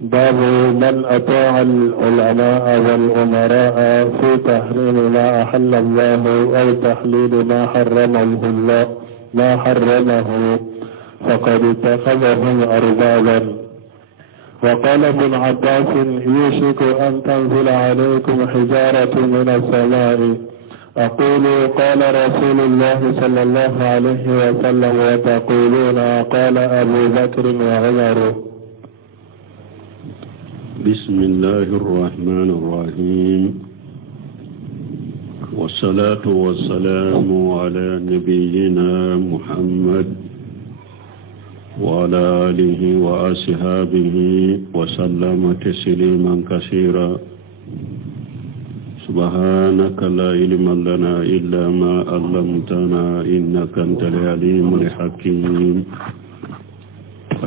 باب من أطاع العلماء والأمراء في تحريم ما أحل الله أو تحليل ما حرمه فقد اتخذهم أربابا. وقال ابن عباس يوشك أن تنزل عليكم حجارة من السماء. أقول قال رسول الله صلى الله عليه وسلم وتقولون قال أبو بكر وعمر. بسم الله الرحمن الرحيم، والصلاة والسلام على نبينا محمد وعلى آله وأصحابه وسلم تسليما كثيرا. سبحانك لا علم لنا إلا ما علمتنا إنك أنت العليم الحكيم.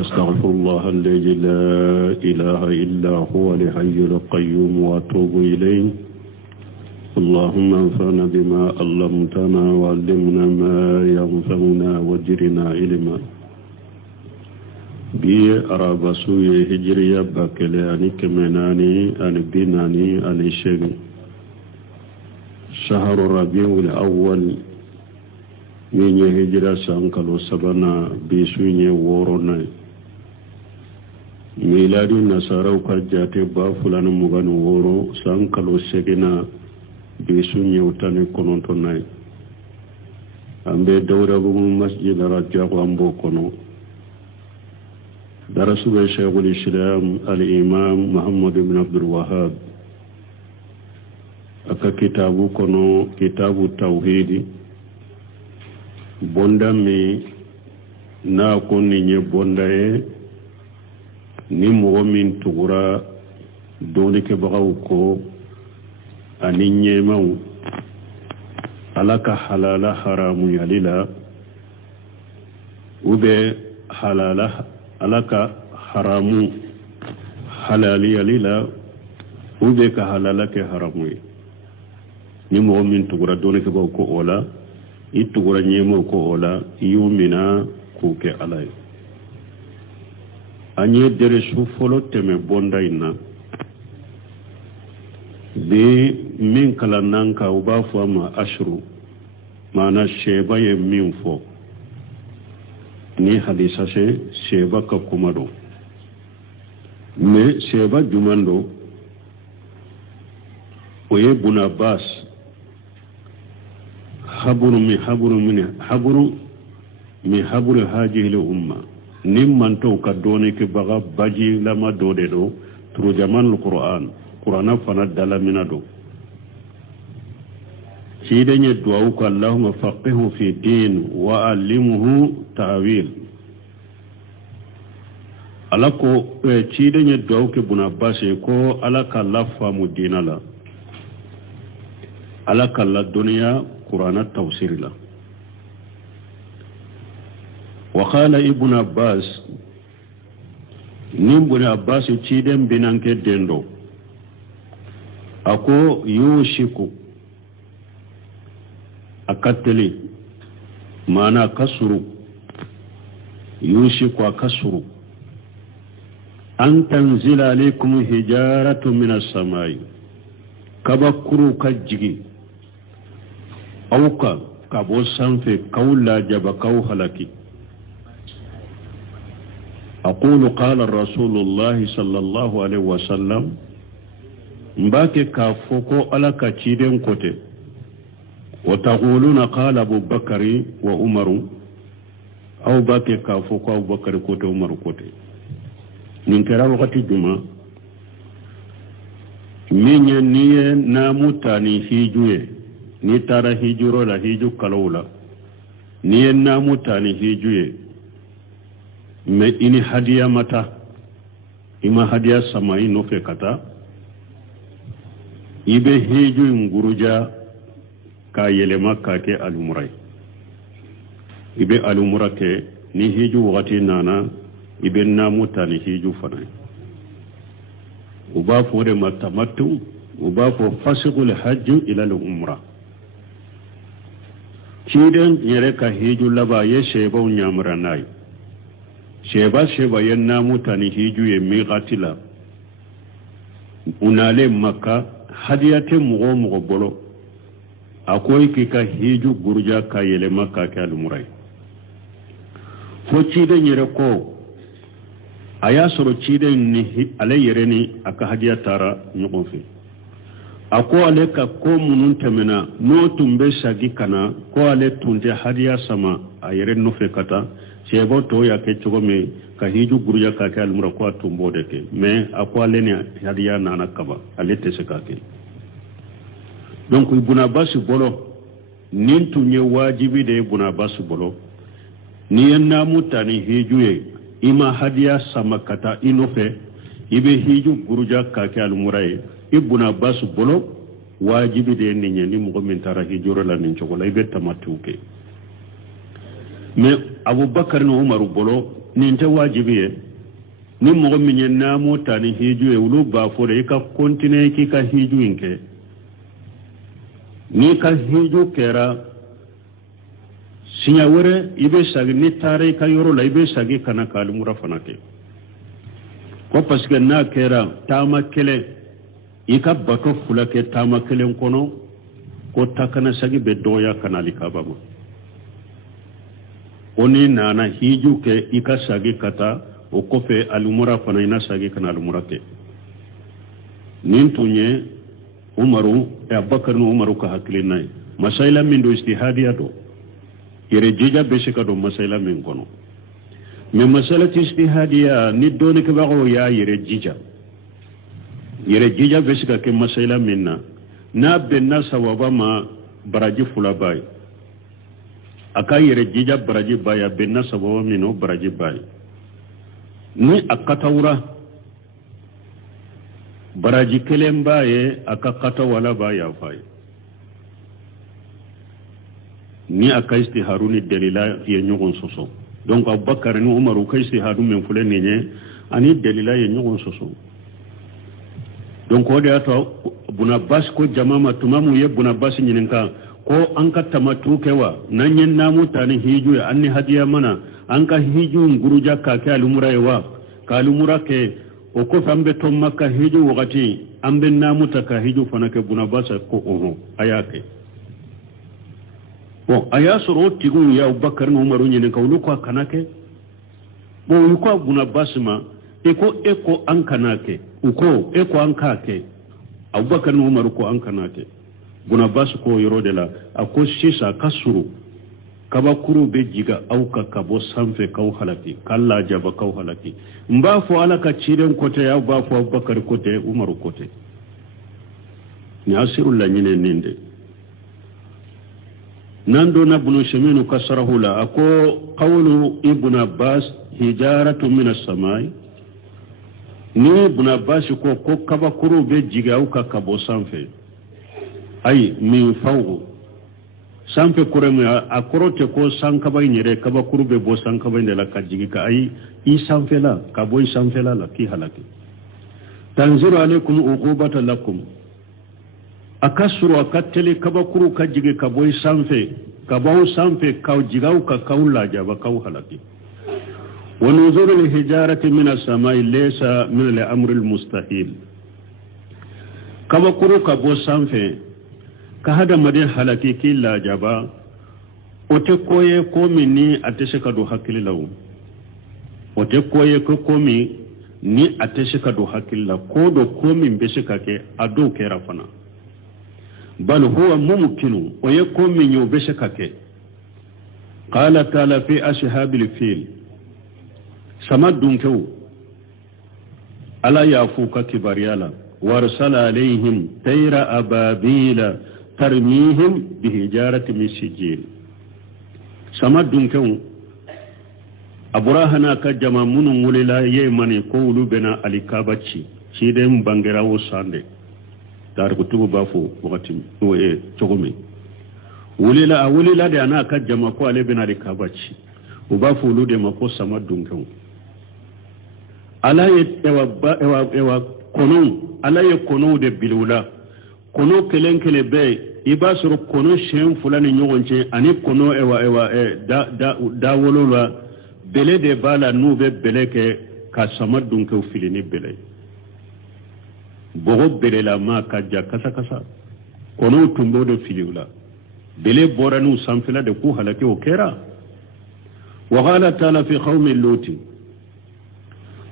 أستغفر الله الذي لا إله إلا هو الحي القيوم وأتوب إليه. اللهم انفعنا بما علمتنا وعلمنا ما ينفعنا وزدنا علما. بي أراب سوي هجرية باكلي أني كمناني أني بناني أني شيخ شهر ربيع الأول من هجرة سانكالو سبنا بيسويني ورونا ميلادي نصارى وكجاتي بافلان مغان وورو سانكالو سجنا بيسويني وتاني كونونتوناي أمبي دورة مسجد رجاق وامبو كونو درس شيخ الإسلام الإمام محمد بن عبد الوهاب aka kitabu kono kitabu tawhidi bonda mi na ko ni nye bonda e ni mo min tugura doni ke bagaw ko ani nye maw alaka halala haramu yalila ube halala alaka haramu halali yalila ube ka halala ke haramu ni mo min tugura doni ke ko ola i tugura nyemo ko ola yumina ku ke alay anye dere su folo teme bonda ina bi min kala nanka uba fo ma ashru mana sheba ye min fo ni hadisa se sheba ka kumado me sheba jumando oye buna bas haburu mi haburu hajihi l'umma nimman to ka doni ke baga baji lama dode do turu jaman qur'ana fana dala minado cide nye duwawu ko allahumma faqihu fi din wa allimhu ta'wil alako cide nye duwawu ke buna base ko alaka lafa mu dinala alaka la dunya قرآن التوسير له. وقال ابن عباس ابن عباس تشيدن بنانك دندو أكو يوشكو أكتلي مانا كسرو يوشكو أكسرو أن تنزل عليكم هجارة من السماء كبكرو كجي auka kabo sanfe kaula jaba kau halaki. أقول قال الرسول الله صلى الله عليه وسلم مباكي كافوكو على كتيدين كوتي وتقولون قال أبو بكر وعمر أو باكي كافوكو أبو بكر كوتي عمر كوتي من كرا وقت الجمعة من ينيه نامو تاني هيجوه ni tara hijuro la hiju kalawla ni enna mutani hijuye me ini hadiya mata ima hadiya samai no fe kata ibe hiju nguruja ka yelema ka ke alumurai ibe alumura ke ni hiju wakati nana ibe na mutani hiju fana uba fo matamattu uba fo fasiqul hajj ila al-umrah ciden yere ka hiju laba ye sheba nyamra nay sheba yenna mutani hiju ye miqatila unale makka hadiyate mugo bolo akoy kika hiju gurja ka yele makka ka almurai fo cide nyere ko aya soro cide ni ale yere ni aka hadiya tara nyugon fi ako ale ka ko munun temena no tumbe sagi kana ko ale tunde hadiya sama ayere no fe kata sebo to ya ke chogome ka hiju gurja ka ka almura ko tumbo de ke me ako ale ni hadiya nana kaba ale te se ka ke donc ibuna basu bolo nin tunye wajibi de ibuna basu bolo ni yanna mutani hijuye ima hadiya sama kata inofe ibe hiju gurja ka ka almura ibuna basu bolo wajibi de ninye ni mo min tara hijuro la nin chogola ibe tamatuke mais abubakar no umaru bolo nin ta wajibi e ni mo min yenna mutani hiju e ulu ba fore ka continue ki ka hiju inke ni ka hiju kera sinya wore ibe sagi ni tare ka yoro la ibe sagi kana kalumura fanake ko parce que na kera tama kele ika bato fulake tama kelen kono ko takana sagi be doya kanali kabama oni nana hiju ke ika sagi kata o kofe alumura fana ina sagi kana alumura ke nintunye umaru e abakar no umaru ka haklinai masaila min do istihadiya do yere jija besika do masaila min kono me masalati istihadiya ni doni ke bago ya yere jija besika ke masaila minna na benna sawaba ma baraji fulabai aka yere jija baraji baya benna sawaba mino baraji bai ni akatawura baraji kelen baye aka kata wala baya fai ni aka istiharuni dalila ye nyogon soso donc abubakar ni umaru ka istiharu men fule nenye ani dalila ye nyogon soso donc o de ato buna bas ko jamama tumamu ye buna bas nyininka ko an ka tamatu kewa nanyen namu tani hiju ya anni hadiya mana an ka hiju nguruja ka ke alumura yewa ka alumura ke o ko fambe to makka hiju wakati ambe namu ta ka hiju fanake buna bas ko oho ayake bon aya soro tigu ya Abubakar no Umaru nyininka uluko kanake bon uko buna bas ma eko an kanake uko eko an kake Abubakar no Umaru ko an kanake buna basu ko yoro de la ako sisa kasuru kaba kuru be jiga auka kabo sanfe kau halaki kalla jaba kau halaki mba fo alaka ciren kote ya ba fo Abubakar kote Umaru kote ni asiru la nyine ninde nando na bunu sheminu kasarahu la ako qawlu ibn Abbas hijaratu min as-samai ni ibn Abbas ko kaba kuru be jiga auka kabo sanfe ay min fawgo sanfe kuremu akorote ko sankaba nyere kaba kurube bo sankaba ndela kajigi ka ay I sanfe la kabo sanfe la ki halaki tanziru alaikum uqubata lakum akasuru akateli kaba kuru kajigi kabo sanfe ka jigau ka kaula jaba ka halaki wa nuzuru alhijarati min as-samai laysa min al-amri al-mustahil kaba kuru kabo sanfe ka hada madin halaki kila jaba ote koye komi ni atesheka do hakililawo ote koye ko komi ni atesheka do hakilila ko do komi mbesheka ke ado kera fana bal huwa mumkinu oye komi nyo besheka ke qala ta'ala fi ashabil fil samadun kew ala yafuka kibariyala warsala alaihim tayra ababila tarmihim bihijarati min sijil sama dunkew aburahana ka jama munun wulila yemani ko wulu bena alikabaci ci dem bangira wo sande tar ko tubu bafo wakati o chogomi wulila de ana ka jama ko ale bena alikabaci o bafo wulu de mako sama dunkew ala ye ewa konon ala ye kono de bilula kono kele be iba soro kono shen fulani nyogonche ani kono da wololwa bele de bala nube bele ke ka samadun ke filini bele bogo bele la ma ka ja kasa kasa kono tumbo de filiula bele boranu samfila de ku halake o kera wa qala ta'ala fi qaumi luti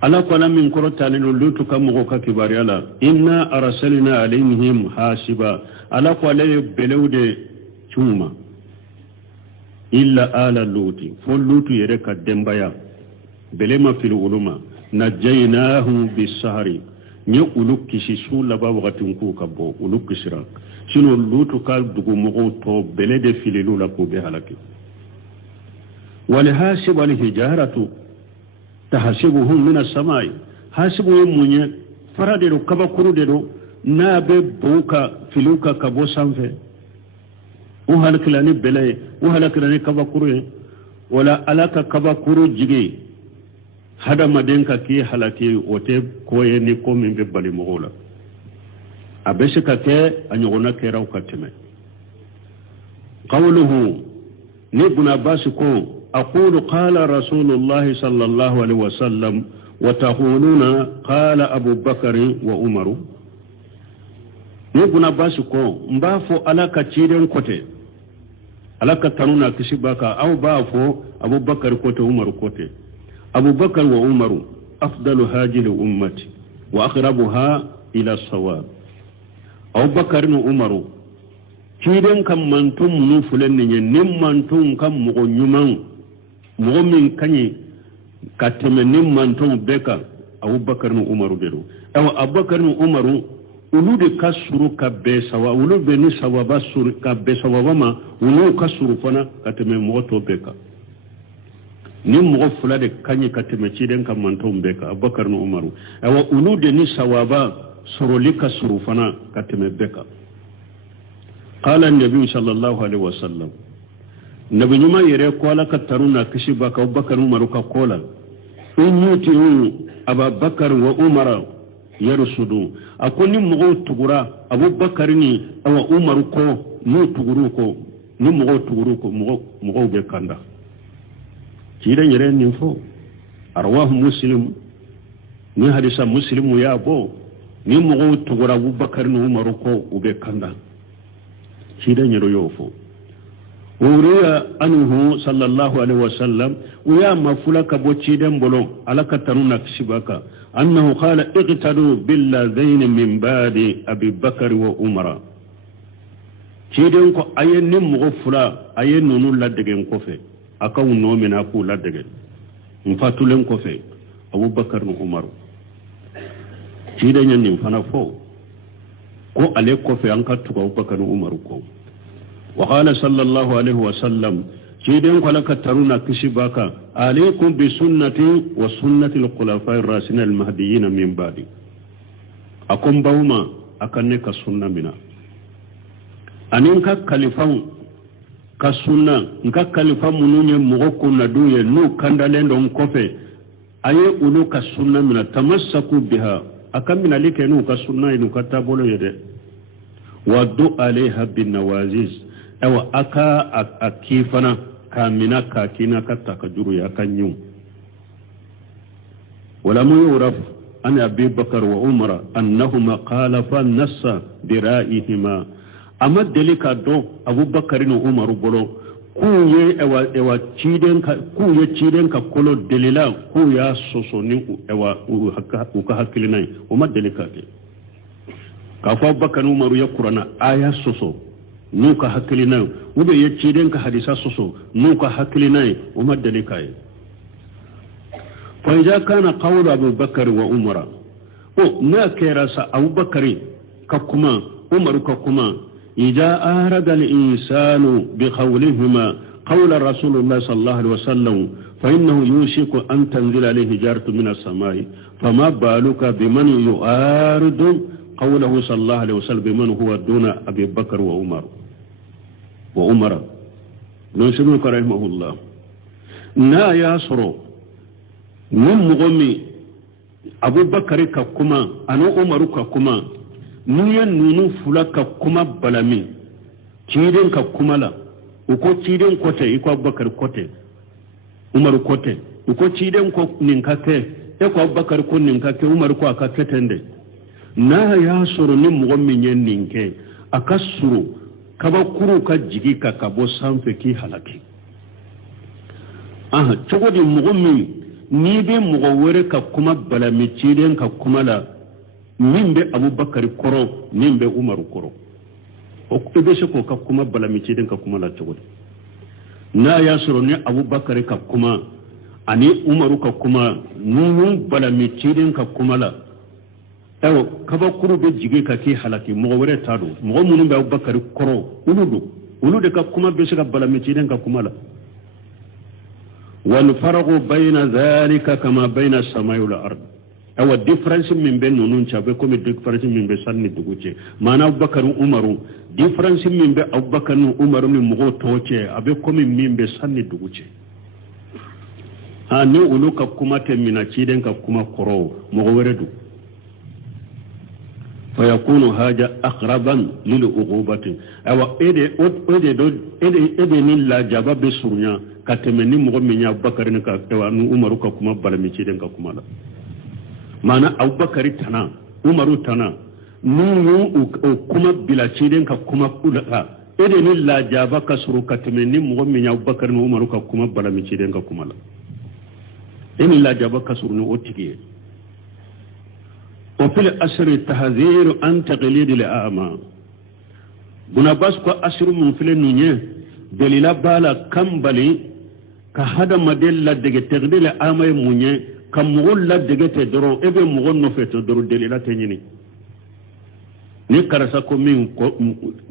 ala qala min qur'ani lutu kam go ka kibari ala inna arsalna alaihim hasiba ala qala belewde chuma illa ala luti fo lutu yere ka dembaya belema fil uluma najaynahum bisahari ni ulukki si sula ba wakatin ku kabbo ulukki sira sino lutu ka dugu mo to belede fililu la ko be halaki wal hasib wal hijaratu tahsibuhum min as-samai hasibu munye farade do kaba kurude do na be buka filuka kabo sanfe o halakilani bele o halakilani kaba kuruye wala alaka kaba kuru jige hada madenka ki halaki ote koye ni ko min be bali mogola abeshe kake anyogona kera ukateme qawluhu ni ibn abbas ko أقول قال رسول الله صلى الله عليه وسلم وتقولون قال أبو بكر وعمر يقول باسكو مبافو على كتيرين كوتي على كتنونا كسباكا أو بافو أبو بكر كوتي عمر كوتي أبو بكر وعمر أفضل هذه الأمة وأقربها إلى الصواب أبو بكر وعمر كيرين كم منتم نوفلن نم منتم كم مغنيمان mu'min kanyi katemenin manton beka abubakar ni umaru dedo awa abubakar ni umaru ulu de kasuru ka be sawa ulu be ni sawa basuru ka be sawa ma ulu kasuru fana kateme moto beka ni mo fula de kanyi kateme ciden ka manton beka abubakar ni umaru awa ulu de ni sawa ba suruli kasuru fana kateme beka qala an-nabi sallallahu alaihi wasallam nabi nyuma yere kola ka taruna kishi baka Abubakar Umar ka kola in yuti Abubakar wa Umar yarsudu akoni mugo tugura Abubakar ni awa Umar ko mu tuguru ko ni mugo tuguru ko mugo be kanda kire yere ni fo arwahu muslim ni hadisa muslim ya bo ni mugo tugura Abubakar ni Umar ko ube kanda kire yero yo fo وريا أنه صلى الله عليه وسلم ويا مفلك بوتشيدن بلو على كترون كشباكا أنه قال اقتدوا بالذين من بعد أبي بكر وعمر تشيدن كو أين مغفلا أين نونو لدغن كوفي أكو نومن أكو لدغن مفاتولن كوفي أبو بكر وعمر تشيدن ينفنا فو كو عليك كوفي أنك تبو بكر وعمر كو وقال صلى الله عليه وسلم كيدن قال كترونا كشباكا عليكم بسنتي وسنة الخلفاء الراشدين المهديين من بعدي أكم بوما أكنك سنة منا أنك كالفان كسنة نك كالفان منوني مغوكو ندوية نو كندالين دون كوفي أي أولو كسنة منا تمسكوا بها أكم من عليك نو كسنة نو كتابولو يدي ودو عليها بالنوازيز awa aka akifana kamina kakina katta kajuru ya kanyu wala mu yuraf an abi bakar wa umar annahuma qalafa nassa bira'ihima amma delika do abu bakar ni umar bolo kuye ewa ciden ka kolo delila kuya soso ni ewa uka hakilinai umma delika ke kafa bakar umar ya qur'ana aya soso nuka hakilina ube ya ciden ka hadisa soso nuka hakilina umar dalika yi fa idza kana qawlu Abu Bakar wa Umar na kera sa Abu Bakari ka kuma Umar ka kuma idza arada al-insanu bi qawlihima qawla Rasulullah sallallahu alaihi wasallam fa innahu yushiku an tanzila alayhi jaratu min as-samai fama baluka biman yu'aridu قوله صلى الله عليه وسلم بمن هو دون أبي بكر وعمر نسمعك رحمه الله نا ياسرو من مغمي أبو بكر ككما أنا عمر ككما نيان نونو فلا ككما بلامي تيرين ككما لا وكو تيرين كوتي إكو أبو بكر كوتي عمر كوتي ko ciden ko nin kake e ko Abubakar ko nin kake Umar ko aka ketende na ya soro ni mo min yen ninke akasuru kaba kuru ka jigi ka kabo sanfe ki halaki cogodi mo min ni be mo wore ka kuma bala mi ciden ka kuma la min be Abubakar koro min be Umar koro o be se ko ka kuma bala mi ciden ka kuma la cogodi na ya soro ni Abubakar ka kuma ani Umaru ka kuma nunu bala mi ciden ka kuma la ewo kaba kuru be jigi ka ki halaki mo wore tado mo munun be Abubakar koro ulu de ka kuma be se ka bala mi ciden ka kuma la wal farqu bayna dhalika kama bayna as-samai wal ard awa difference min be nunun chabe ko mi difference min be sanni duguce mana Abubakar Umaru difference min be Abubakar Umaru ni mo toce abe ko min be sanni duguce ni ulu ka kuma te mina ciden ka kuma koro mo weredu fa yakunu haja aqraban lil uqubati awa ede ni la jaba be surunya ka temeni mo min ya Abubakar ni ka tewa nu Umaru ka kuma bala mi ciden ka kuma la mana Abubakar tana Umaru tana nu kuma bila ciden ka kuma kula ede ni la jaba ka suru ka temeni mo min ya Abubakar ni Umaru ka kuma bala mi ciden ka kuma la eni la jaba ka suru ni otigiye o fil asri tahziru an taqlid al a'ma buna bas ko asru mun fil nunye dalila bala kambali ka hada madella dege taqdil amay munye kam mulla dege te doro ebe mugon no feto doro dalila te nyini ni karasa ko min ko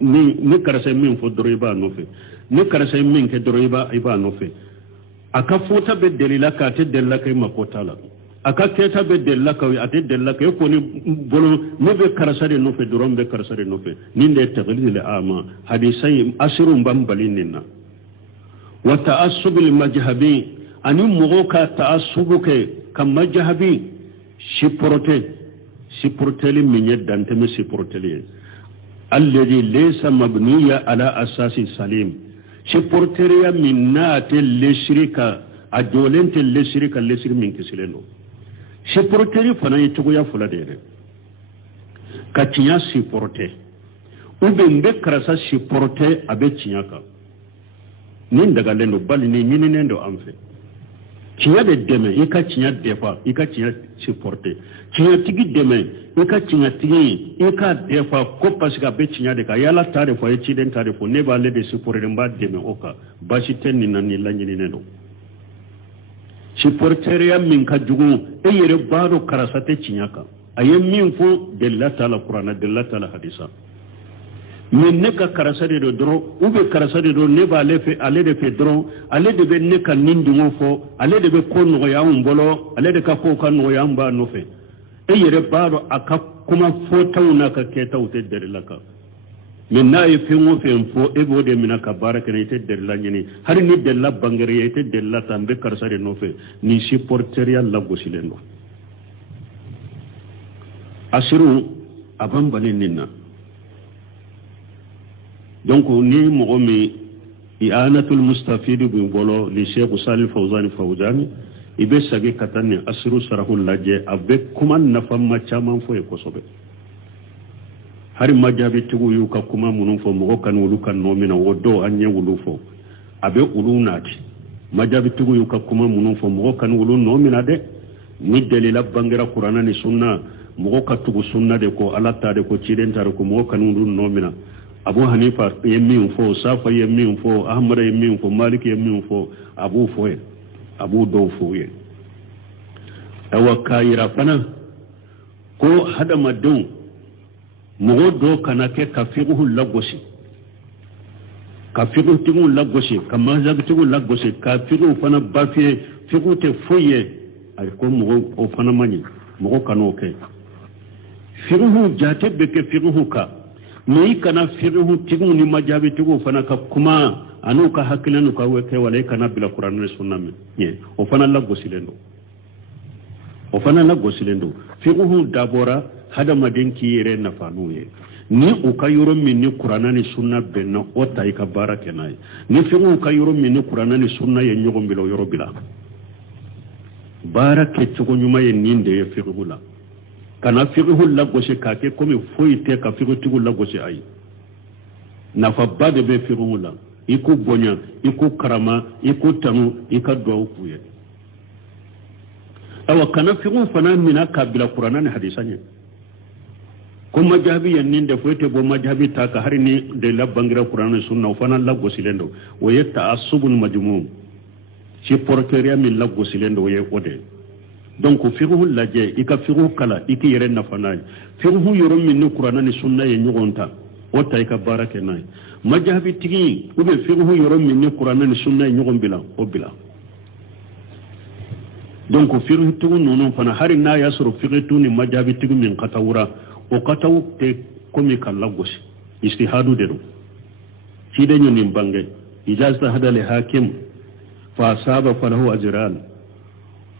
ni karasa min fo doro iba no fe ni karasa min ke doro iba no fe aka fota be dalila ka te dalila kay makota la aka keta be dalila ka ate dalila kay ko ni bolo no be karasa de no fe doro be karasa de no fe ni de taqlid al ama hadisai asru mbambali ninna wa ta'assub al majhabi ani mugoka ta'assubuke kam majhabi siporteli minye dante me siporteli alladhi laysa mabniya ala asasi salim siporteli ya minna te leshrika ajolente leshrika lesri min kisilendo siporteli fana yitugo ya fula dere katinya siporte ube mbe karasa siporte abe chinyaka nin daga lendo bali ni nyini nendo amfe cinya de deme ika cinya defa ika cinya supporter cinya tigi deme ika cinya tigi ika defa ko pasika be cinya de ka yala tare fo e ciden tare fo ne ba le de supporter mba deme oka bashi tenni nan ni lanyini nendo supporter ya min ka jugu e yere bado karasate cinya ka ayem min fo della taala qur'ana della taala hadisa min ne ka karasade do doro ube karasade do ne ba lefe ale de fe doro ale de be ne ka nindi mo fo ale de be ko no ya umbolo ale de ka fo kan no ya mba no fe e yere baro aka kuma fo tawna ka ke tawte der laka min na e fe mo fe fo e bo de mina ka baraka ne te der la nyini har ni de la bangere e te de la tambe karasade no fe ni supporter ya la gosilendo asiru abambali ninna donc ni mogomi i'anatul mustafid bi bolo li Cheikh Salih Fawzani ibe sage katane asru sarahul laje abe kuma nafamma chaman fo e kosobe hari majabi tugu yuka kuma munun fo mogo kan wulu kan nomina wodo anye wulu fo abe ulunati majabi tugu yuka kuma munun fo mogo kan wulu nomina de ni dalila bangira qur'ana ni sunna mogo ka tugu sunna de ko alata de ko cidentare ko mogo kan wulu nomina Abu Hanifa yemmin fo Safa yemmin fo Ahmad yemmin fo Malik yemmin fo Abu Foye Abu Dawfoye awa kayira fana ko hada madun mugo do kana ke kafiru lagosi kafiru tigu lagosi kama zagtigu lagosi kafiru fana bafiye figu te foye ay ko mugo o fana mani mugo kanoke firu jate beke firu ka ni kana firu tigu ni majabi tigu fana ka kuma anu ka hakilanu ka weke wala kana bila Qur'an na sunna me o fana lagosi lendo firu dabora hada madinki yere na fanuye ni ukayuro minni Qur'an ni sunna benna o tay ka barake nay ni firu ukayuro minni Qur'an ni sunna ye nyogo bilo yoro bila bara ke cogo nyuma ye ninde ye fiqhula kana fiqhul la gose ka ke comme foyite ka fiqhul la gose ay nafa bade be fiqhula iku bonya iku karama iku tanu ikadwa ukuye awa kana fiqhu fana mina kabila qur'ana ni hadisanya ko majhabi yanninde foyte bo majhabi ta ka harini de la bangira qur'ana sunna fana la gosilendo wa yata'assubun majmum ci porteria min la gosilendo wa yode donc fiqhu la je ika fiqhu kala iki yere na fana fiqhu yoro min qur'ana ni sunna ye nyugonta o tay ka barake nay majhabi tigi ube fiqhu yoro min qur'ana ni sunna ye nyugon bila o bila donc fiqhu tugu nono fana harina yasru fiqhu ni majhabi tigi min qatawra o kataw te komi kallagos istihadu de do cide nyoni bange ijazta hada li hakim fa asaba falahu ajran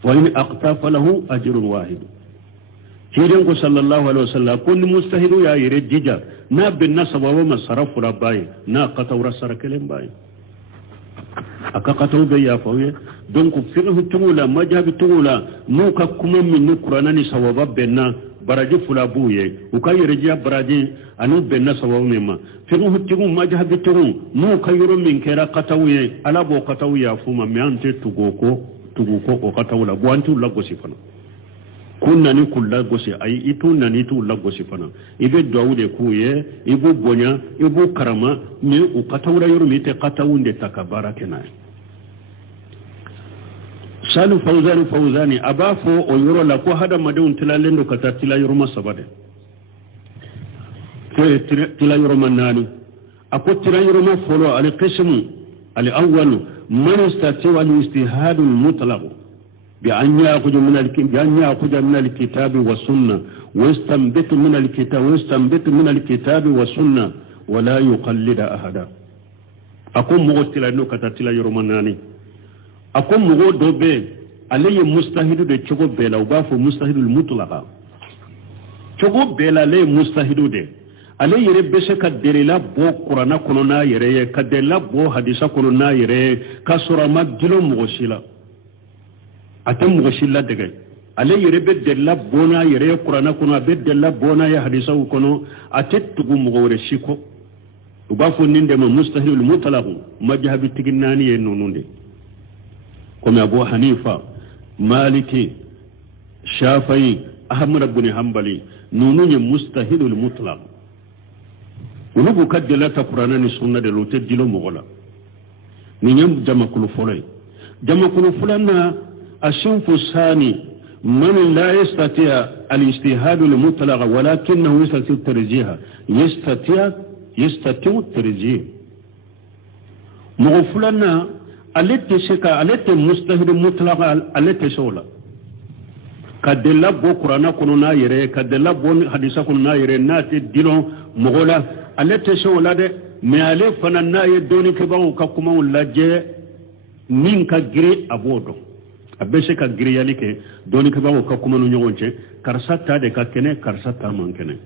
wa in aqta falahu ajrun wahid cide ko sallallahu alaihi wasallam kun mustahidu ya yire jija na bin nasaba ma sarafu rabbai na qatawra sarakelen bai aka qataw be ya fawe donc fiqhu tumula majhabi tumula mu ka kuma min qur'ana ni sawaba benna baraji fula buye uka yereja baraji anu benna sababu mema fiqhu tigu majhabi tigu mu kayro min kera qatawye ala bo qatawya fuma mi ante tuguko o qatawla bo antu lagosi fana kunna ni kulla gosi ay itu nani tu lagosi fana ibe dawude kuye ibu bonya ibu karama ni u qatawra yoro mi te qatawunde takabara kenay salu fawzani abafo o yoro la ko hada madun tilalendo kata tila yoro masabade ko tila yoro manani ako tila yoro ma folo al qism al awwal man istati wal istihad al mutlaq bi an ya'khudh min al kitab wa sunnah wa yastanbit min al kitab wa sunnah wa la yuqallid ahada ako mo tilalendo kata tila yoro manani akon mugo dobe alaye mustahidu de chogo bela ubafo mustahidul mutlaqa chogo bela le mustahidu de alaye rebe se kaderela bo qur'ana kono na yere kadela bo hadisa kono na yere kasura magilo mugo shila atam mugo shila dege alaye rebe della bona yere qur'ana kono be della bona ya hadisa kono atettu mugo re shiko ubafo ninde ma mustahidul mutlaqu majhabi tiginani ye nonunde comme Abu Hanifa, Maliki, Shafi'i, Ahmad ibn Hanbali, nunu mustahidul mutlaq. Unubu kadela ta Qur'ana ni sunna de lote dilo mogola. Ni nyam jama kulu folay. Jama kulu fulana ashinfu sani man la yastati' al-ijtihad al-mutlaq walakinahu yastati' at-tarjih. Yastati' at-tarjih. Mughfulana alete mustahid mutlaq alete sola kadella bo qur'ana kono na yere kadella bo hadisa kono na yere na te dilo mogola alete sola de me ale fana na ye doni ke bawo ka kuma laje min ka gire abodo abese ka gire yalike doni ke bawo ka kuma no nyonche karsa ta de ka kene karsa ta man kene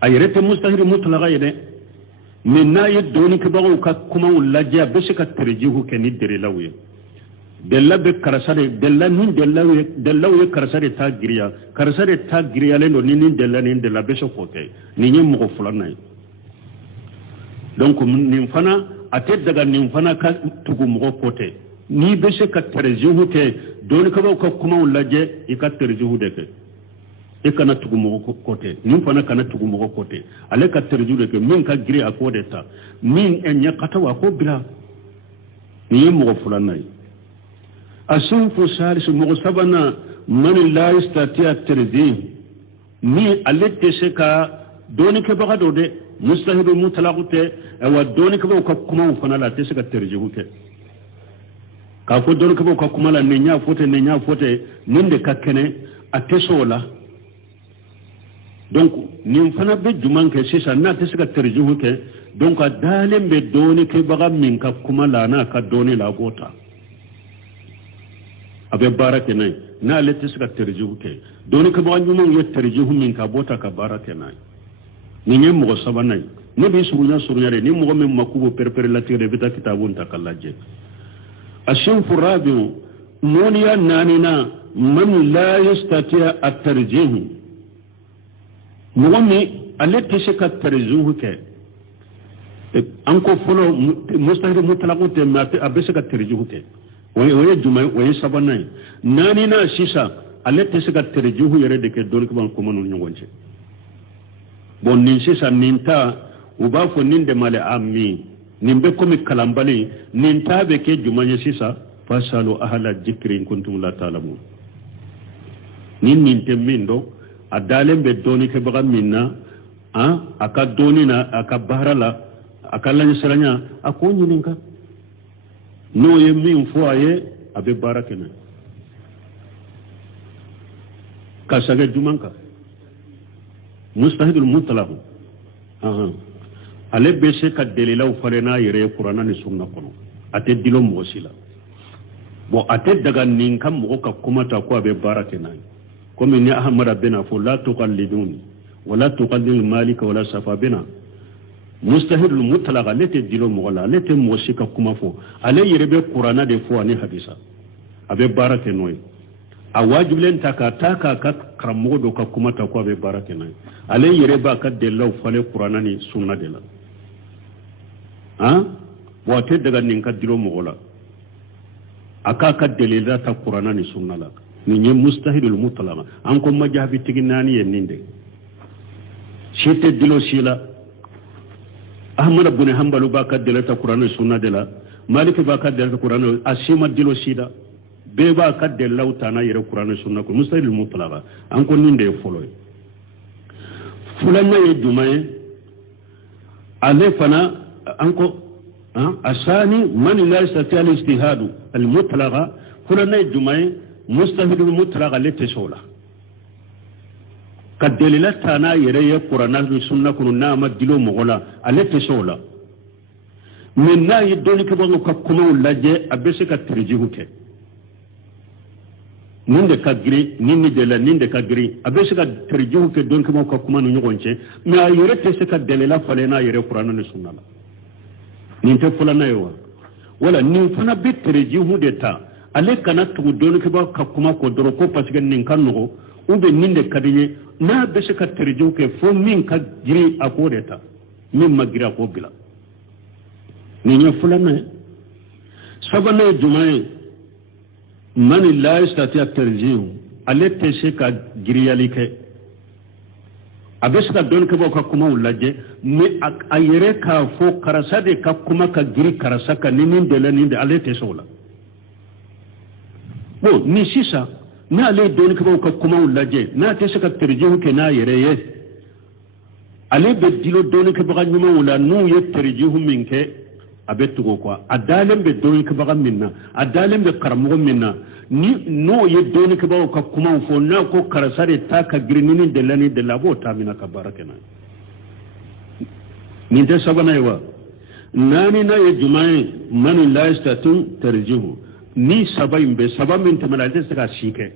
ayere te mustahid mutlaq yede min na yi doni ke bago ka kuma wulajiya bisi ka tarjihu ke ni dere lawye della be karasare della nin della we karasare ta giriya le no ni della be so kote ni nyi mo fulana donc nin fana ate daga nin fana ka tugu mo kote ni bisi ka tarjihu ke doni ke bago ka kuma wulaje i ka tarjihu de ke ikana tugu mo kote nin fana kana tugu mo kote ale ka terjude ke min ka giri akode ta min enya katawa ko bila ni mo fulana asun fu salis mo sabana man la yastati at-tarjih ni alette se ka doni ke baga do de mustahidu mutlaqute wa doni ke ba ka kuma fana la te se ka terjihu ke ka ko doni ke ba ka kuma la ne nya fote ninde ka kene atesola donc nin fana be juman ke sisa na te sika terjuhu ke donc a dalen be doni ke baga min ka kuma la na ka doni la gota abe barake nay na le te sika terjuhu ke doni ke baga nyumon ye terjuhu min ka bota ka barake nay ni nyem mo sabanay ne be surunya re ni mo men makubo perpere la tire bita kitabun takallaje ashin furabi نونيا نانينا من لا يستطيع الترجيح مغمي التي شك الترجيح كي أنكو فلو مستحيل مطلقون ما أبسك الترجيح كي وهي جمع وهي سبنا نانينا شيشا التي شك الترجيح يردك دونك بان كمان نيوانشي bon nin sisan nin ta u b'a fɔ nin de male ami nin bɛ komi kalanbali nin ta bɛ kɛ jumɛn sisan fasalu ahla jikri in kuntum la ta'lamun nin tɛ min dɔn a dalen bɛ dɔɔni kɛbaga min na a ka dɔɔni na a ka baara la a ka laɲɛsiranya a k'o ɲininka n'o ye min fɔ a ye a bɛ baara kɛ n'a ye ka sagɛ jumɛn kan mustahidul mutlaq ale be se ka delilaw falena yere qur'ana ni sunna kono ate dilo mosila bo ate daga nin kam mo ka kuma ta ko be barake nay comme ni ahmad bena fo la tuqalliduni wala tuqallil malik wala safa bena mustahidul mutlaq ale te dilo mo la ale te mosika kuma fo ale yere be qur'ana de fo ani hadisa abe barake noy a wajibilen taka ka karamogo do ka kuma ta ko be barake nay ale yere ba ka delaw fale qur'ana ni sunna de la wate daga nin ka dilo mo la aka ka delila ta qur'ana ni sunna la ni nye mustahidul mutlaq an ko majabi tiginani yen ninde shite dilo sila ahmad ibn hanbal ba ka delila ta qur'ana ni sunna de la malik ba ka delila ta qur'ana asima dilo sida be ba ka delaw tana yere qur'ana sunna ko mustahidul mutlaq an ko ninde foloy fulana ye jumaye ale fana anko asani man la yastati al ijtihad al mutlaqa fulana ye jumaye mustahid al mutlaqa lete sola kaddelila tana yere ye qur'ana sunna kunu na madilo mogola alete sola min na yidoni ke bango ka kuma laje abese ka terjihu ke ninde ka giri ninni de la ninde ka giri abe se ka terjihu ke don kama ka kuma no nyogonche mais a yere te se ka delela falena yere qur'ana ni sunna la nin te fulana yewa wala nin fana be terjihu de ta ale kana tugu don ke ba ka kuma ko doro ko parce que nin kan no ube ninde kadinye na be se ka terjihu ke fo min ka giri akode ta min magira ko bila ni nya fulana sabana jumae man la yastati at-tarjih alette se ka giriyali ke abes ka don ke ka kuma ulaje me ayere ka fo karasa de ka kuma ka giri karasa ka ninin de la ninde alette sola bo ni sisa na le don ke ka kuma ulaje na te se ka tarjih ke na yere ye ale be dilo don ke ba nyuma wala nu ye tarjih min ke abetugo kwa adalem be doni ke baga minna adalem be karamo minna ni no ye doni ke baga ka kuma fo na ko karasare ta ka girinini de lani de labo ta mina ka barakena ni de sabana yewa nani na ye jumae man la yastatu tarjihu ni sabayin be sabamin tamana de saka shike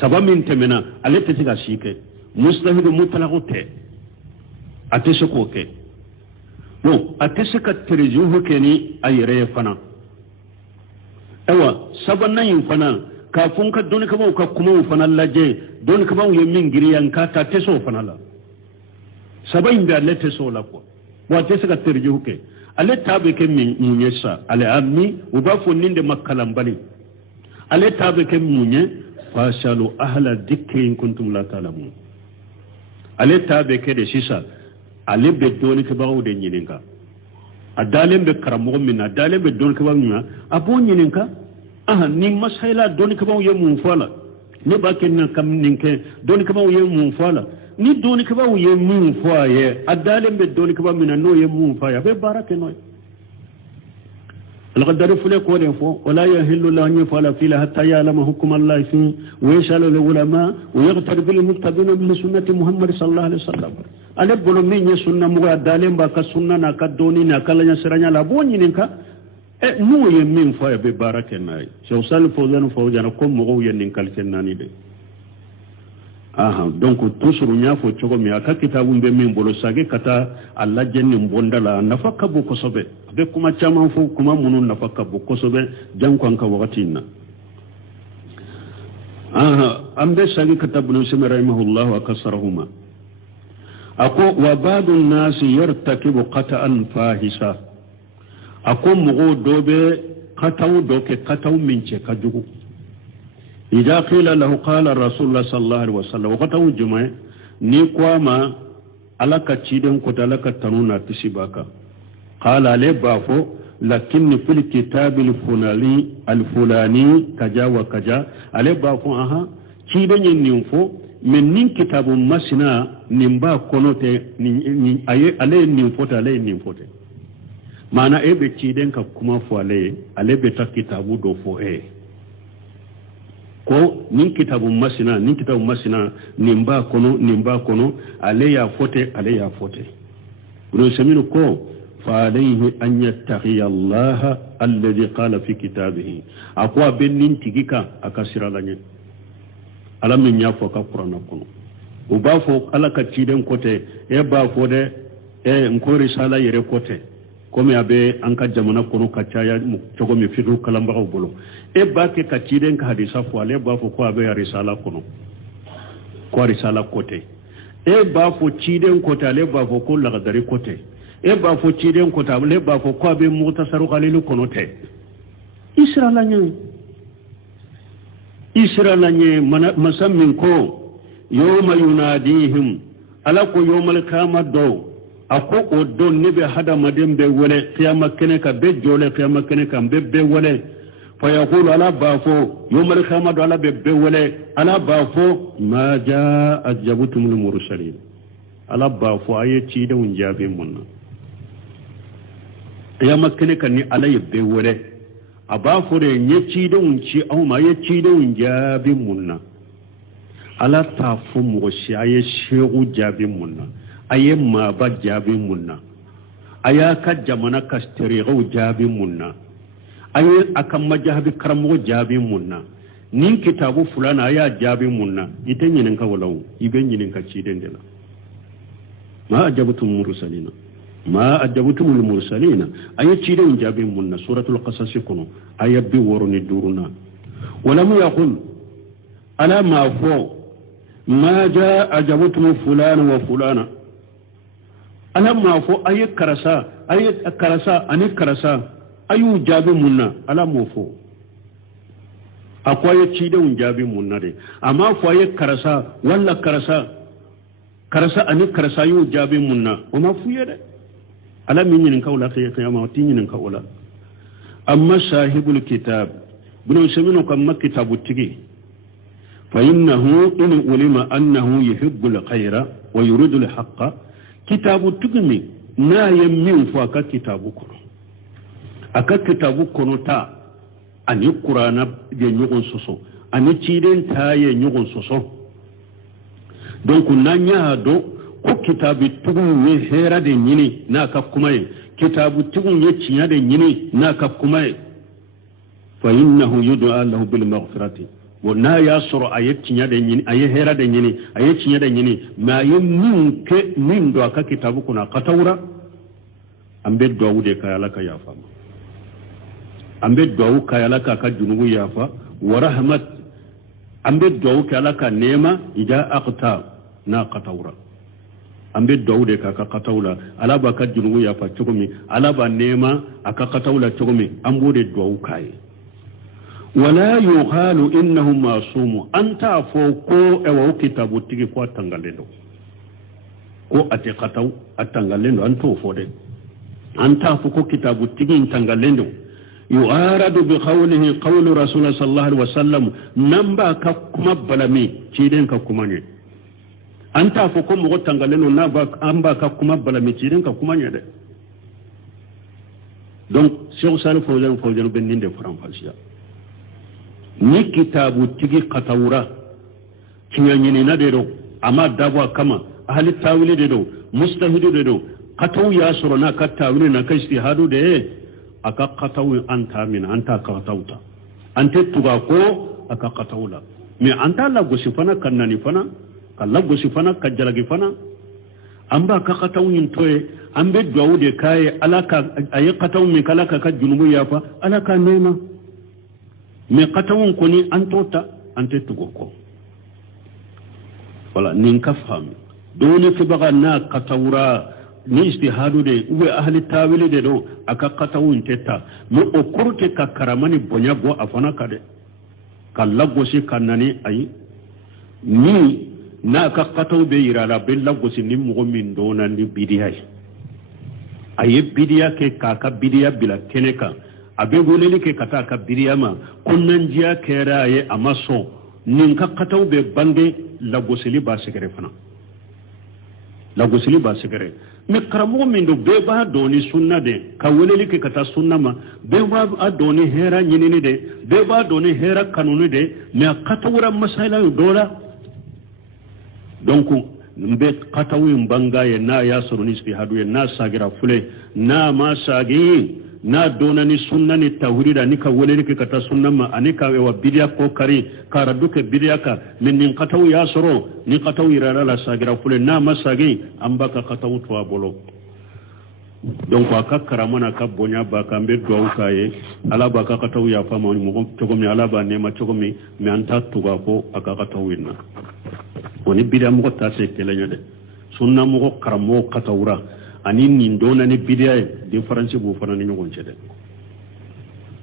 sabamin tamana alete saka shike mustahid mutlaqute ateshe ko ke no ateshe ka terjuhu keni ayere fana ewa sabanna yin fana kafun ka don ka ba ka kuma fana laje don ka ba yemin giriyan ka ta teso fana la sabayin da le teso la ko wa ateshe ka terjuhu ke ale tabe ke min munyesa ale ammi uba foninde makkalam bali ale tabe ke munye fasalu ahla dhikri in kuntum la ta'lamun ale tabe ke de sisa ale be doni ke bawo de nyininka adalem be karamo min adalem be doni ke bawo nyina abo nyininka ni masaila doni ke bawo ye mun fala ne ba ken kam ninke doni ke bawo ye mun fala ni doni ke bawo ye mun faye adalem be doni ke bawo min no ye mun faye be barake noy القدر فلك ولفو ولا يهل له أن يفعل فيها حتى يعلم حكم الله فيه ويسأل العلماء ويغتر بالمقتدين بسنة محمد صلى الله عليه وسلم ale bolo min ye sunna mugo adalen ba ka sunna na ka doni na kala nya siranya la bonni ninka mu ye min fa be barake nay so sal fawzan fawzan ko mugo ye nin kalken nani de aha donc tusuru nya fo chogo mi aka kitabun be min bolo sage kata alla jenni bondala nafaka bu kosobe be kuma chama fo kuma munun nafaka bu kosobe jankon ka wakatina aha ambe sage katabun sima rahimahullah wa kasarahuma ako wa ba'dun nas yartakibu qata'an fahisa ako mugo dobe qata'u doke qata'u mince kajugu إذا قيل له قال الرسول الله صلى الله عليه وسلم وقتو جمع نيكواما على كتشيدن كت على كتنونا تسيباكا قال عليه بافو لكن في الكتاب الفلاني كجا وكجا عليه بافو أها تشيدن ينفو من نين كتاب مسنا نمبا كونوتي عليه ننفوت عليه ننفوت معنى إيه بتشيدن ككما فو عليه بتا كتابو دو فو ko nin kitabu masina nimba kono ale ya fote bunu seminu ko fa alayhi an yattaqi Allah alladhi qala fi kitabihi akwa benin tigika akasira lanye alamin ya fo ka qur'ana kono u ba fo alaka ciden kote e ba fo de e nko risala yere kote komi abe anka jamana kono kacaya cogo mi fitu kalamba bolo e ba ke kaciden ka hadisa fo ale ba fo ko abe ya risala kono ko risala kote e ba fo ciden kote ale ba fo ko lagadari kote e ba fo ciden kote ale ba fo ko abe mutasaru khalilu kono te israla nye masammin ko yawma yunadihim ala ko yawmal qiyamah ako o don ne be hada madin be wale qiyamah kene ka be jole qiyamah kene ka be wale fa yaqulu ala bafo yawmal qiyamah ala be wale ala bafo ma jaa ajabutumul mursalin ala bafo aye ci da unjabe munna qiyamah kene kan ni ala be wale abafo re nye ci da unci au ma ye ci da unjabe munna ala ta fu mo shi aye shegu jabe munna aye ma ba jabi munna aya ka jamana kasterigo jabi munna aye akan majahabi karamo jabi munna nin kitabu fulana aya jabi munna ite nyinin ka walaw ibe nyinin ka ciden dela ma ajabutum mursalina aye ciden jabi munna suratul qasas kuno aya bi woroni duruna wala mu yaqul ala ma fo ma jaa ajabutum fulana wa fulana alam ma fo ayi karasa ani karasa ayu jabi munna alam mo fo akwai ci da jabi munna de amma fo ayi karasa walla karasa ani karasa yu jabi munna o ma fuye de alam yin kaula qiyama tin kaula amma sahibul kitab bunu semino kam kitabu tigi fa innahu in ulima annahu yuhibbul khaira wa yuridul haqqa kitabu tugmi na yemmin fo aka kitabu kono ta ani qur'ana je nyugon soso ani ciden ta ye nyugon soso donc nanya do ko kitabu tugun ye hera de nyini na ka kuma ye kitabu tugun ye cinya de nyini na ka kuma ye fa innahu yud'a lahu bil maghfirati wona ya soro ayetinya de nyini aye hera de nyini ayetinya de nyini ma yin ke min do aka kitabu kuna katawra ambe do wude kayala ka yafa ambe do kayala ka junubu yafa wa rahmat ambe do kayala ka nema ida aqta na katawra ambe do wude ka katawla ala ba ka junubu yafa chogomi ala ba nema aka katawla chogomi ambude do kai wala yuqalu innahum masumu anta foko ewa kitabu tigi ko tangalendo ko ate qataw atangalendo anto fode anta foko kitabu tigi tangalendo yu'aradu bi qawlihi qawlu rasulullah sallallahu alaihi wasallam namba ka kuma balami ciden ka kuma ne anta foko mo tangalendo na ba amba ka kuma balami ciden ka kuma ne de donc sur ça le fawzan ben ninde faram falsiya ni kitabu tigi katawura kinyanyini na dedo amma dabwa kama ahli tawili dedo mustahidu dedo kataw ya suruna ka tawili na kai istihadu de aka kataw anta katawta ante tuga ko aka katawla me anta la gosifana kannani fana kala gosi fana ka jalagi fana amba ka kataw yin toye ambe duwawu de kaye alaka ayi kataw min kala ka junubu yafa alaka nema me katawun koni antota ante tugo ko wala nin ka fahmi dole fi baga na katawura ni istihadu de ube ahli tawili de do aka katawun tetta me o kurte ka karamani bonya bo afana kade kala gosi kanani ayi ni na ka kataw be irala bella gosi ni mo min dona ni bidiya aye bidiya ke ka bidiya bila keneka abe goleli ke kata ka bidiya ma kunnan jiya kera aye amaso nin ka kataw be bande la gosili ba segere fana la gosili ba segere me karamo min do be ba doni sunna de ka woleli ke kata sunna ma be ba doni hera nyinini de be ba doni hera kanuni de me katawra masaila yu dola donc mbe katawu mbanga ye na ya suruni istihadu ye na sagira fule na ma sagi na dona ni sunna ni tawhida ni ka woleli ke kata sunna ma anika wa bidiya ko kari kara duke bidiya ka min nin katawu ya soro ni katawu irala la sagira fule na ma sagi ambaka katawu to abolo donc aka karamana ka bonya ba ka mbe do kaye ala ba ka katawu ya fama ni mo to mi ala ba ne ma to mi me anta tuga ko aka katawu ina woni bidiya mo ta se kelenya de sunna mo karamo katawura ani nin dona ni bidiya difference bu fana ni ngon cede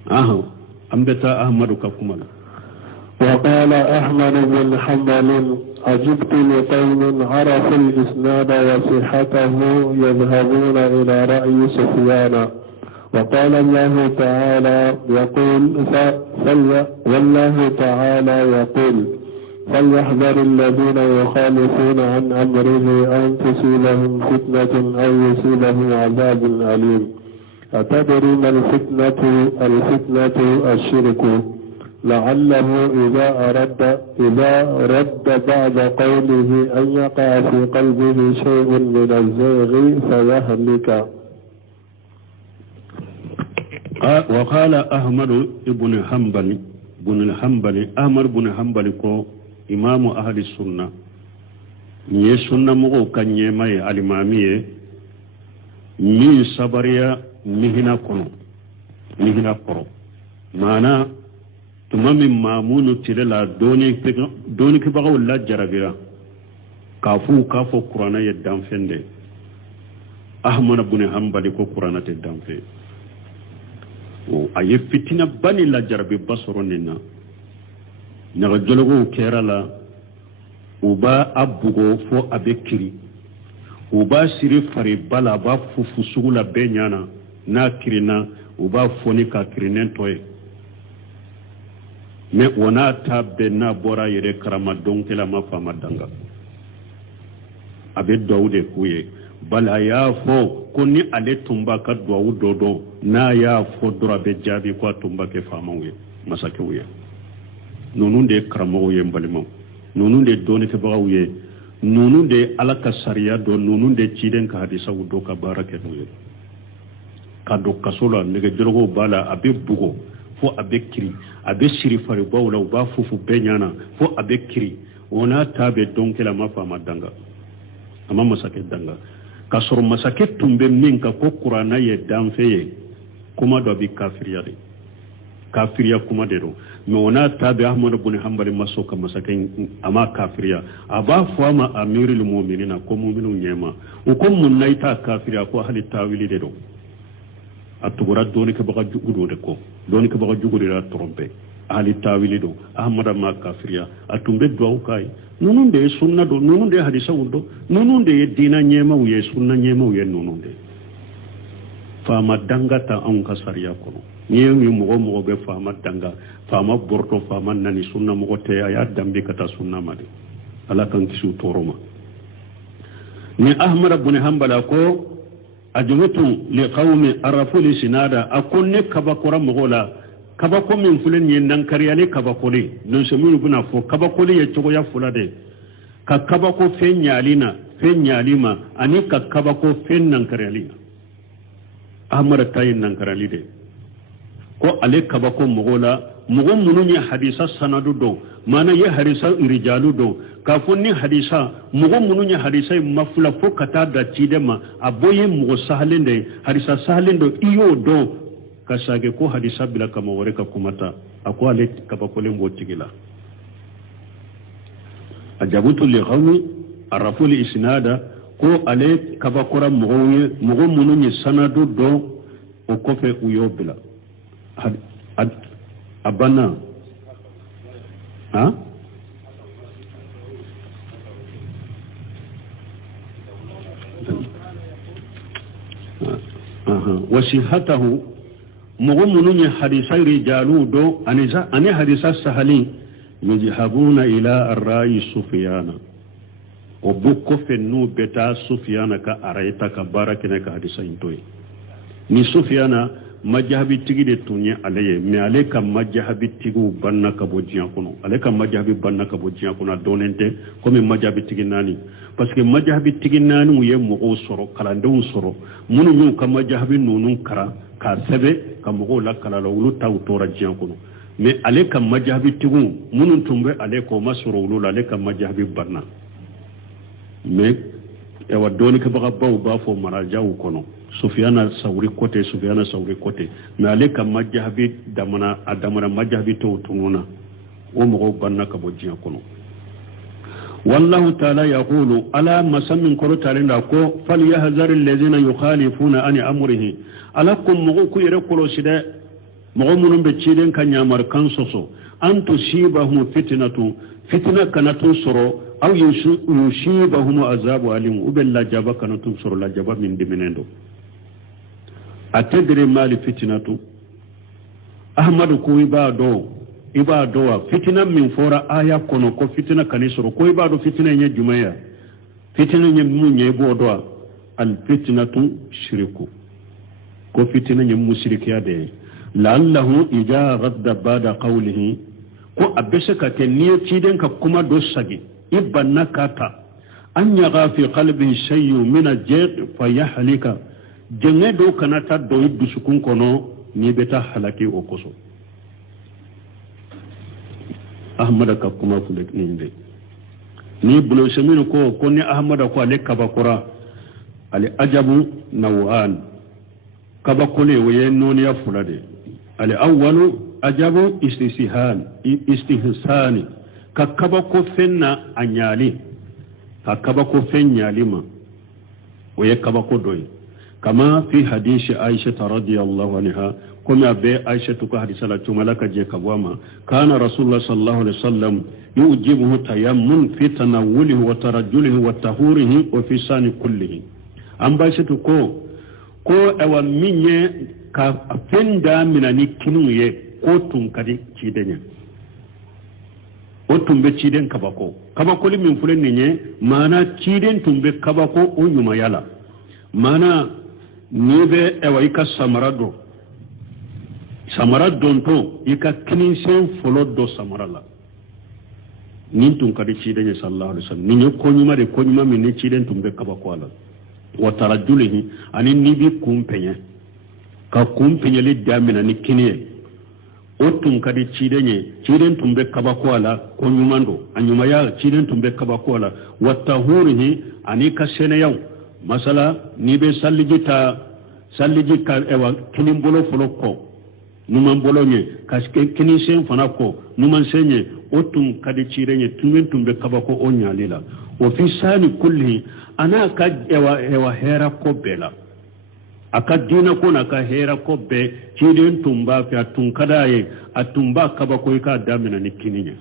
aha ambeta ahmadu ka kuma وقال أحمد بن حنبل عجبت لقوم عرفوا الإسناد وصحته يذهبون إلى رأي سفيان وقال الله تعالى يقول والله تعالى يقول فليحذر الذين يخالفون عن أمره أن تصيبهم فتنة أو يصيبهم عذاب أليم أتدري ما الفتنة الشرك لعله إذا رد بعد قوله أن يقع في قلبه شيء من الزيغ فيهلك. وقال أحمد بن حنبل أحمد بن حنبل كو إمام أهل السنة ني سنة مغو كان يماي الإمامية من صبريا مهنا كرو معنى تمام مامون تللا دوني كبغو لا جربيا كافو قرآن يدام فندي أحمد بن حنبل كو قرآن تدام فندي aye fitina bani la jarabi basoronina naga jologo kerala uba abugo fo abekiri uba siri fari bala ba fufu sugula benyana na kirina uba foni ka kirinen toye me wana tabbe na bora yere karama donkela ma fama danga abe dawude kuye bala ya fo koni ale tumba ka duwawu dodo na ya fo dora be jabi ko tumba ke famawe masake wuye nunun de karamo wuye mbalimo nunun de doni ke baga wuye nunun de alaka sariya do nunun de ciden ka hadisa wudo ka barake wuye ka do kasola nege jorogo bala abe bugo fo abe kiri abe siri fari bawla ba fufu benyana fo abe kiri wona tabe donkela ma fama danga ama masake danga kasoro masake tumbe minka ko qur'ana ye danfeye kuma do bi kafiriya kuma de do me wona tabi ahmad ibn hanbal masoka masake ama kafiriya aba fama amirul mu'minina ko mu'minu nyema o ko mun naita kafiriya ko hali tawili de do atugura doni ke baga jugudo de ko doni ke baga jugudo la trompe hali tawili do ahmad ma kafiriya atumbe do kai nunun de sunna do nunun de hadisa wudo nunun de dina nyema uye sunna nyema uye nunun de fama danga ta an kasariya kono nyemi mo be fama danga fama borto fama nani sunna mo te ya dambe kata sunna made ala kan kisu toroma ni ahmad ibn hanbala ko ajmutu li qaumi arafu li sinada akunne kabakora mogola kabako min fulen yen nan kariyale kabakole non se mun buna fo kabakole ye togo ya fulade ka kabako fenyalima ani ka kabako fen nan kariyalina ahmad tayin nan karali de ko ale kabako mogola mugo mununye hadisa sanadu do mana ye hadisa irijalu do ka fonni hadisa mugo mununye hadisa mafula fo kata da tidema aboye mugo sahalende hadisa sahalendo iyo do kasage ko hadisa bila kama wareka kumata ako ale kabakole mbotigila ajabutu li qawmi arafu li isnada ko ale kabakora mugo mununye sanadu do o kofe uyobila abana ha wasihatahu mugumununye hadisa rijalu do ani hadisa sahali yujhabuna ila ar-ra'i sufyana o bukko fennu beta sufyana ka arayta ka barakine ka hadisa intoy ni sufyana majahabi tigi de tunye alaye me ale ka majahabi tigu banna ka bojiya kuno ale ka majahabi banna ka bojiya kuno donente comme majahabi tigi nani parce que majahabi tigi nani mu ye mo soro kala ndew soro munu ñu ka majahabi nunun kara ka sebe ka mo la kala la wulu taw tora jiya kuno mais ale ka majahabi tigu munun tumbe ale ko masoro wulu ale ka majahabi banna mais e wa doni ka baga baw ba fo marajaw kono Sufyana Sauri côté mais ale ka majahabi damana majahabi to tununa o mo banna ka bojiya kono wallahu ta'ala yaqulu ala masammin koro tarinda ko falyahzar alladhina yukhalifuna an amrihi alakum mo ku yere kolo side mo munun be ciden kan nyamar kan soso an tusibahum fitna kanatu soro aw yusibahum azabu alim ubella jaba kanatu soro la jaba min diminendo atadri mali fitnatu ahmadu ko ibado wa fitna min fora aya kono ko fitna kanisoro ko ibado fitna nya jumaya fitna nya munye bodo al fitnatu shirku ko fitna nya mushrikiya de la'allahu ija radda bada qawlihi ko abesaka ke niyo ciden ka kuma do sagi ibanna kata an yaga fi qalbihi shay'un min al-jad fayahlika jenge do kanata do dusukun kono ni beta halaki o koso ahmada ka kuma fulek ninde ni bulo semino ko ni ahmada ko ale kabakura ale ajabu nawan kabakule waye noni ya fulade ale awwalu ajabu istihsani ka kabako fenna anyali ka kabako fenyalima waye kabako doy كما في حديث عائشة رضي الله عنها كما بي عائشة كحديث لك جيك وما كان رسول الله صلى الله عليه وسلم يؤجبه تيمم في تناوله وترجله وطهوره وفي سان كله أم عائشة كو أو مني كفندا من نكنوية كو تنكدي كيدنيا o tumbe ciden kabako li min fulen ne mana ciden tumbe kabako o yuma yala mana nibe ewa ika samarado to ika kinisen folo do samarala nin tun kadi ciden sallallahu alaihi wasallam nin ko nyuma min ne ciden tumbe kabako ala wa tarajjulihi ani nibi kumpenye ka kumpenye li damina ni kiniye o tun kadi ciden tumbe kabako ala ko nyumando anyuma ya ciden tumbe kabako ala wa tahurihi ani ka sene yaw masala ni be salliji ka ewa kinin bolo folo ko numan bolo nye ka kinin sen fana ko numan senye o tun kadi cirenye tumen tumbe kabako o nyalila o fi sani kulli ana ka ewa hera ko bela aka dina ko na ka hera ko be ciden tumba fi atun kadaye atumba kabako ka damina ni kininya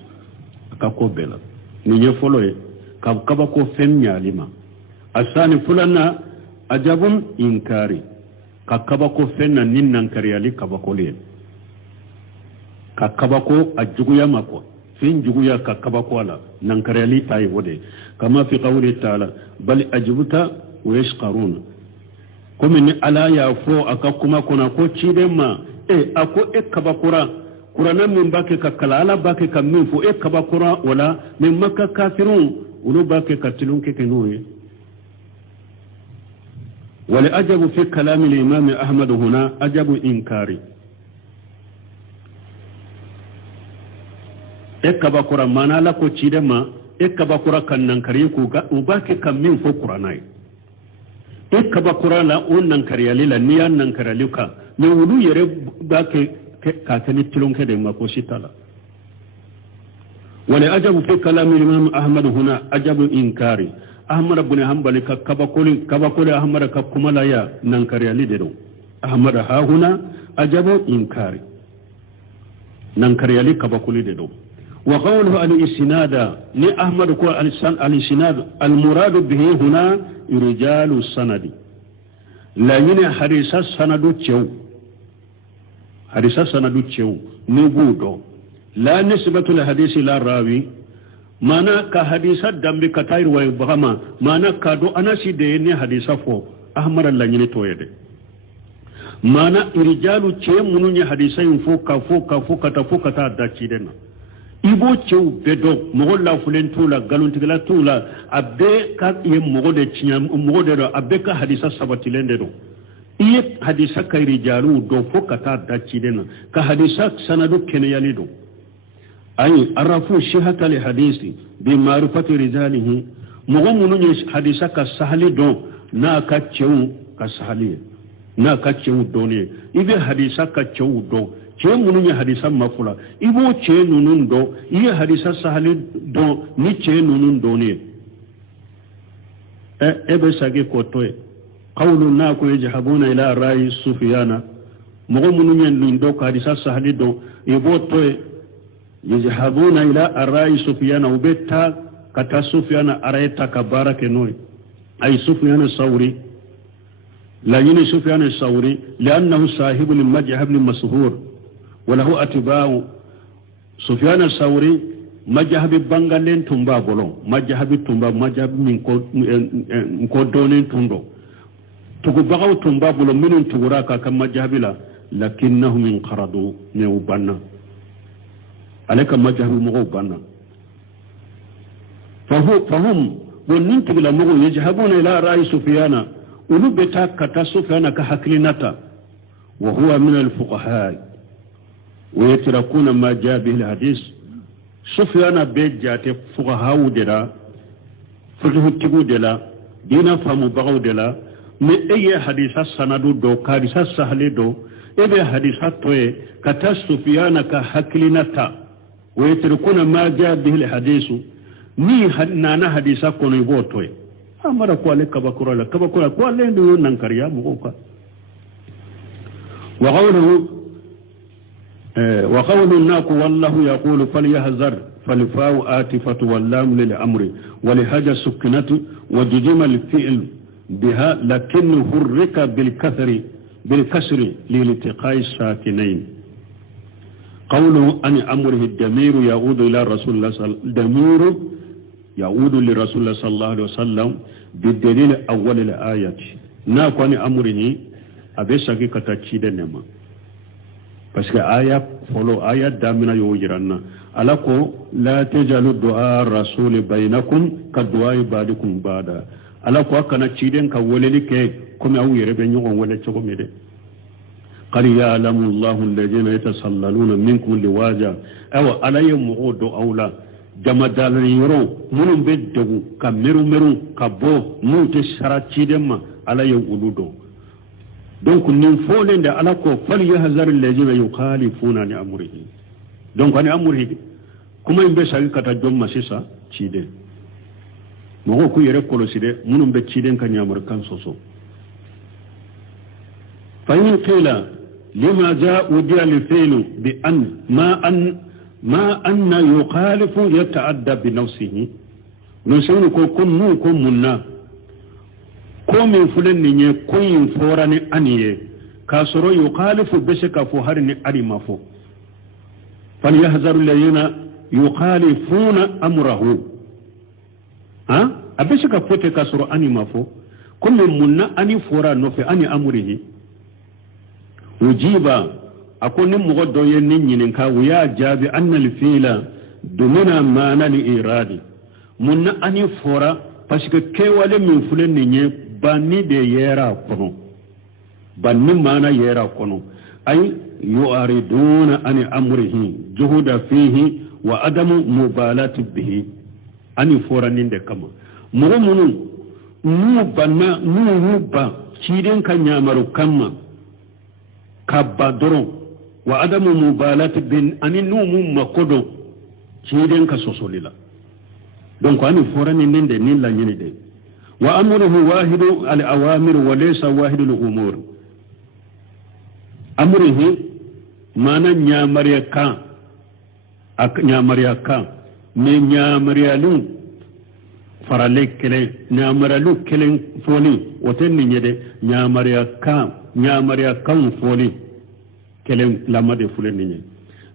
aka ko bela ni nye folo e kabako fen nyalima asani fulana ajabun inkari ka kabako fenna ninnan kariyali kabako le ka kabako ajuguya mako fin juguya ka kabako ala nan kariyali tayi wode kama fi qawli ta'ala bal ajbuta wa yashqaruna kuma ni ala ya fo aka kuma kuna ko cidemma ako kabakura kurana min bake ka kalala bake ka min fo kabakura wala min makka kafirun ulu bake katilun ke kenuye ولأجب في كلام الإمام أحمد هنا أجب إنكاري ekabakura mana la ko cidema ekabakura kannan kare ku ga ubake kan min fo qur'anai ekabakura la onnan kariyali la niyan nan karaluka me wulu yere bake ka tani tilonke de mako sitala wala ajabu fi kalam imam ahmad huna ajabu inkari ahmad ibn hanbali ka kabakuli ahmad ka kumala ya nan kariyali de do ahmad ha huna ajabu inkari nan kariyali kabakuli de do وقوله الإسناد لأحمد كو الإسناد المراد به هنا رجال السند لا يني حديث السند تشو حديث السند تشو نبودو لا نسبة الحديث لا راوي مانا كحديث الدم كتير ويبغما مانا كادو أنا سيدني حديث فو أحمد الله يني تويد مانا رجال تشو منو حديثين فو كتا داتشيدنا ibo cew bedo mogo la fulen tula galuntigala tula abbe ka ye mogo de tinya mogo de do abbe ka hadisa sabatilende do iye hadisa kayri jaru do fokata dachidena ka hadisa sanadu keneyali do ay arafu shihata li hadisi bi ma'rifati rijalihi mogo munu ni hadisa ka sahali do na ka cew ka sahali na ka cew do ne ibe hadisa ka cew do ce munun ya hadisa mafula ibo ce nunun do iya hadisa sahali do ni ce nunun do ne ebe sage ko toy qawlu na ko yajhabuna ila ra'i sufyana mo munun ya lun do ka hadisa sahali do ibo toy yajhabuna ila ra'i sufyana ubetta kata sufyana araita kabarake noy ay sufyana sawri la yini sufyana sawri li'annahu sahibu al-majhab al-mashhur وله أتباع سفيان الثوري مجهب بانغالين تنبا بولون مجهب تنبا مجهب من كودونين تندو تقو بغاو تنبا بولون من تغراكا كم مجهب لا لكنهم انقرضوا نيوبانا عليك مجهب مغوبانا فهم وننتق لمغو يجهبون إلى رأي سفيان ولو بتا كتا سفيان كحكلنتا وهو من الفقهاء ويتركون ما جاء به الحديث سفيان بيجات فقهاء دلا فقه تبو دلا دينا فهم بغو دلا من اي حديث سند دو حديث سهل دو اي حديث توي كتا سفيان كحكلنتا ويتركون ما جاء به الحديث ni nana hadisa kono ibotoy amara ko le kabakura ko le ndo nankariya muko وقول الناك والله يقول فليهزر فالفاء آتفة واللام للأمر ولهجة سكنة وجزم الفعل بها لكنه حرك بالكسر لالتقاء الساكنين قوله أن أمره الدمير يعود إلى رسول الله الدمير يعود لرسول الله صلى الله عليه وسلم بالدليل أول الآية ناك أن أمره أبسك كتاكيد نما parce que aya folo aya damina yo jiranna alako la tajalu du'a rasul bainakum ka du'a ibadikum bada alako kana ciden ka woleli ke kuma awu yere be nyogon wala chogo mede qad ya'lamu Allahu alladhina yatasallaluna minkum liwaja aw alayya mu'udu awla jamadal yoro munum be dogu ka meru ka bo mu te sara ciden ma alayya uludo donc nin folende ala ko fal yahzar alladhina yukhalifuna ni amrihi donc ani amrihi kuma imbe sagi kata jomma sisa cide mo ko yere koloside munum be ciden kan yamar kan soso fa in qila lima jaa udiya li fi'lu bi an ma anna yukhalifu yata'adda bi nafsihi nusunu ko kunnu ko munna ko min fulen ni nye ko yin fora ni aniye ka soro yukhalifu bisaka fo har ni ari mafo fal yahzaru alladhina yukhalifuna amrahu abisaka fote ka soro ani mafo ko min munna ani fora no fe ani amrihi ujiba akoni mugoddo yen ni nyinin ka wiya jabi anna al fi'la dumina mana li iradi munna ani fora parce que kewale min fulen ni nye banni de yera kono banni mana yera kono ay yu'ariduna an amrihi juhuda fihi وعدم مبالاة به أني فورانين دي كما مغمونو نوبا شيرين كان يامرو كما كابا درو وعدم مبالاة بين أني نومو مكودو شيرين كسوسولي لا دونك أني فورانين دي نين لا نين دي وأمره واحد الأوامر وليس واحد الأمور أمره مانا نيامريا كان من نيامريالون فرالك كلي نيامريالو كلين فولي وتنين يدي نيامريا كان فولي كلين لما دي فولي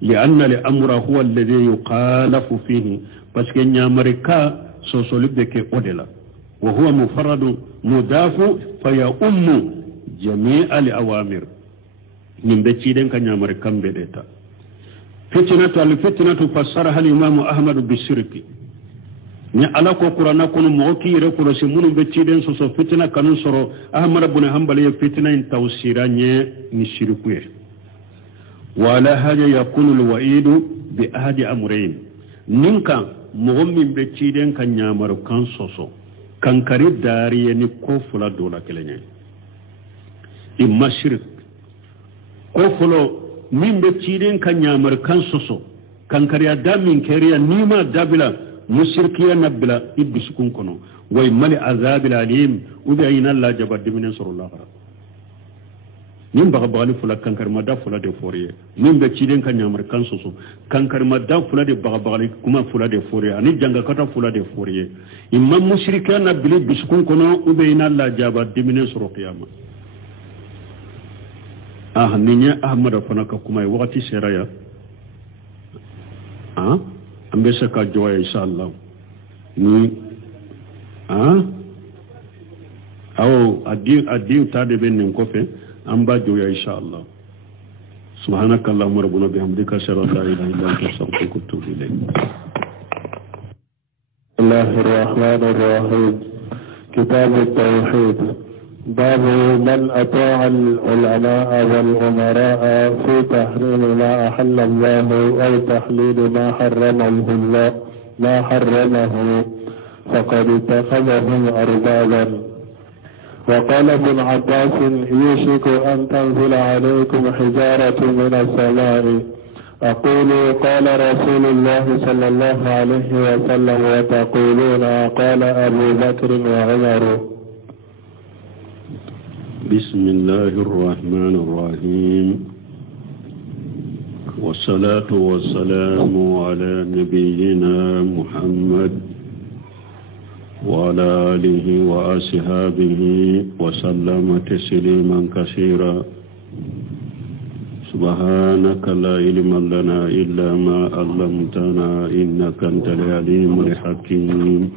لأن الأمر هو الذي يقالف فيه بس كي نيامريكا سوسولي بكي أودلا وهو مفرد مضاف فيؤم جميع الأوامر من بتشيدن كان يامر كم بديتا الفتنة فسرها الإمام أحمد بالشرك ni ala ko qur'ana kono mo ki re ko se munu be ciden so fitna kanun soro ahmad ibn hanbal ya fitna in tawsira nye ni shirku ye wala haja yakunu alwa'id bi ahadi amrayn ninka mo min be ciden kan nyamar kan soso kankari dariye ni ko fula dola kelenye imma shirk ko fulo min be ciden kan nyamar kan soso kankari adamin keriya nima dabila musirkiya nabila ibisukun kono way mali azabil alim ubayna la jabad min sallallahu alaihi nim baga bali fula kankar ma da fula de foriye nim be ciden kan nyamar kan soso kankar ma da fula de baga bali kuma fula de foriye ani janga kata fula de foriye imam musrikiya nabili bisukun kono ubayna la jabad min sallallahu qiyama ninya ahmad fana ka kuma wakati seraya ambe saka joya inshallah ni adi tade ben ko fe amba joya inshallah subhanaka allahumma rabbuna bihamdika ashhadu an la ilaha illa anta astaghfiruka wa atubu ilayk Bismillahir Rahmanir Rahim Kitab at-Tauhid باب من أطاع العلماء والأمراء في تحريم ما أحل الله أو تحليل ما حرمه فقد اتخذهم أربابا وقال ابن عباس يوشك أن تنزل عليكم حجارة من السماء أقول قال رسول الله صلى الله عليه وسلم وتقولون قال أبو بكر وعمر بسم الله الرحمن الرحيم والصلاة والسلام على نبينا محمد وعلى آله وأصحابه وسلم تسليما كثيرا سبحانك لا علم لنا إلا ما علمتنا إنك أنت العليم الحكيم